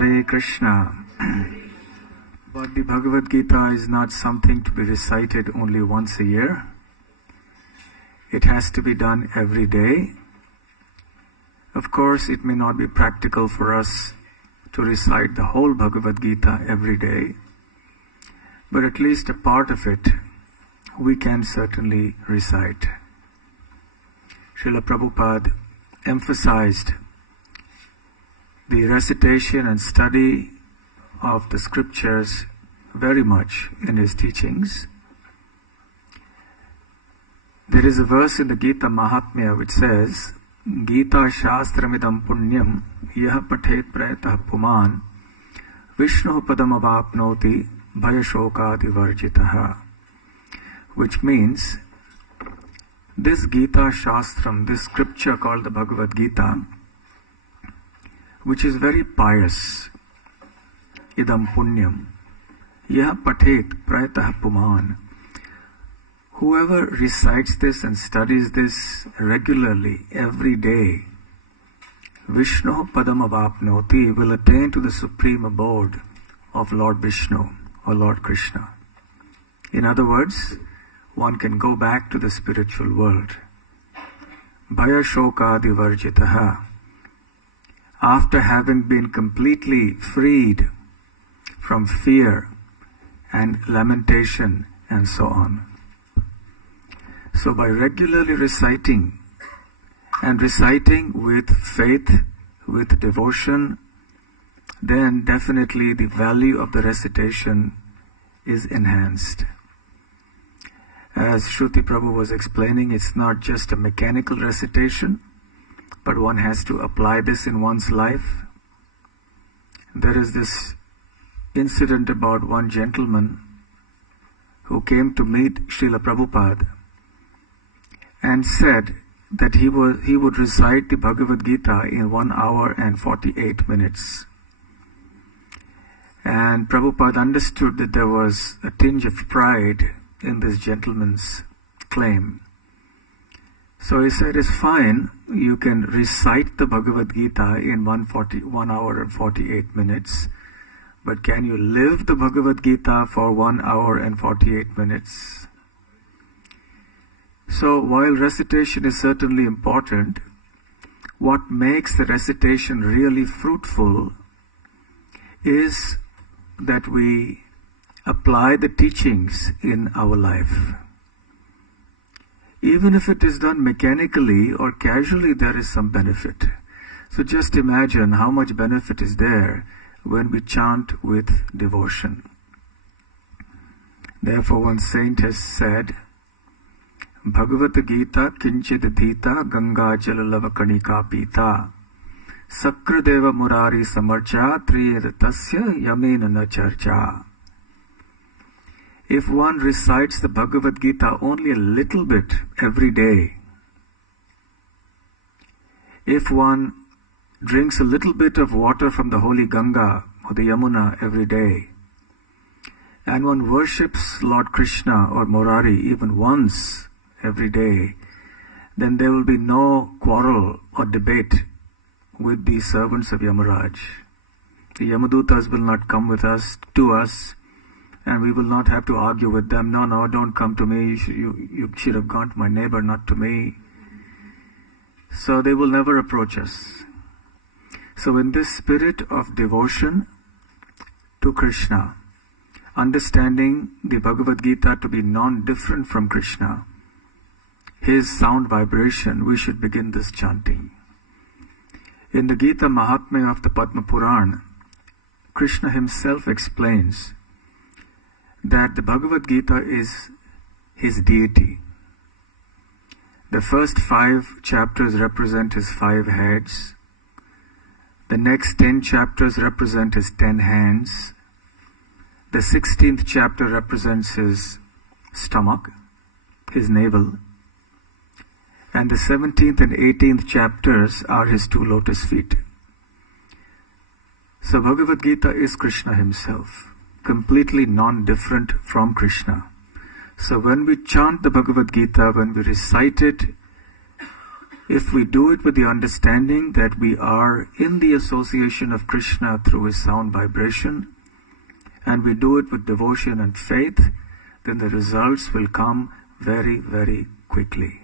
Hare Krishna. But the Bhagavad Gita is not something to be recited only once a year. It has to be done every day. Of course, it may not be practical for us to recite the whole Bhagavad Gita every day, but at least a part of it we can certainly recite. Srila Prabhupada emphasized the recitation and study of the scriptures very much in his teachings. There is a verse in the Gita Mahatmya which says, Gita Shastramidam Punyam Yah Pathet Prayatah Puman Vishnu Padam Avapnoti Bhayashokadi Varjitaha, which means this Gita Shastram, this scripture called the Bhagavad Gita, which is very pious, idam punyam, yah pathet prayatah puman. Whoever recites this and studies this regularly, every day, Vishnu padam avapnoti, will attain to the supreme abode of Lord Vishnu or Lord Krishna. In other words, one can go back to the spiritual world. Bhayashokadi varjitaha, after having been completely freed from fear and lamentation and so on. So by regularly reciting, and reciting with faith, with devotion, then definitely the value of the recitation is enhanced. As Shruti Prabhu was explaining, it's not just a mechanical recitation, but one has to apply this in one's life. There is this incident about one gentleman who came to meet Srila Prabhupada and said that he would recite the Bhagavad Gita in 1 hour and 48 minutes. And Prabhupada understood that there was a tinge of pride in this gentleman's claim. So he said, it's fine, you can recite the Bhagavad Gita in 1 hour and 48 minutes, but can you live the Bhagavad Gita for 1 hour and 48 minutes? So while recitation is certainly important, what makes the recitation really fruitful is that we apply the teachings in our life. Even if it is done mechanically or casually, there is some benefit. So just imagine how much benefit is there when we chant with devotion. Therefore, one saint has said, Bhagavad Gita kinchid dhita ganga jalalava kanika pita sakradeva murari samarcha triyed tasya yamena na charcha. If one recites the Bhagavad Gita only a little bit every day, if one drinks a little bit of water from the holy Ganga or the Yamuna every day, and one worships Lord Krishna or Murari even once every day, then there will be no quarrel or debate with the servants of Yamaraj. The Yamadutas will not come to us, and we will not have to argue with them. No, don't come to me. You should have gone to my neighbor, not to me. So they will never approach us. So in this spirit of devotion to Krishna, understanding the Bhagavad Gita to be non-different from Krishna, his sound vibration, we should begin this chanting. In the Gita Mahatmya of the Padma Puran, Krishna himself explains that the Bhagavad Gita is his deity. The first 5 chapters represent his 5 heads. The next 10 chapters represent his 10 hands. The 16th chapter represents his stomach, his navel. And the 17th and 18th chapters are his 2 lotus feet. So Bhagavad Gita is Krishna himself, completely non-different from Krishna. So when we chant the Bhagavad Gita, when we recite it If we do it with the understanding that we are in the association of Krishna through his sound vibration, and we do it with devotion and faith, then the results will come very, very quickly.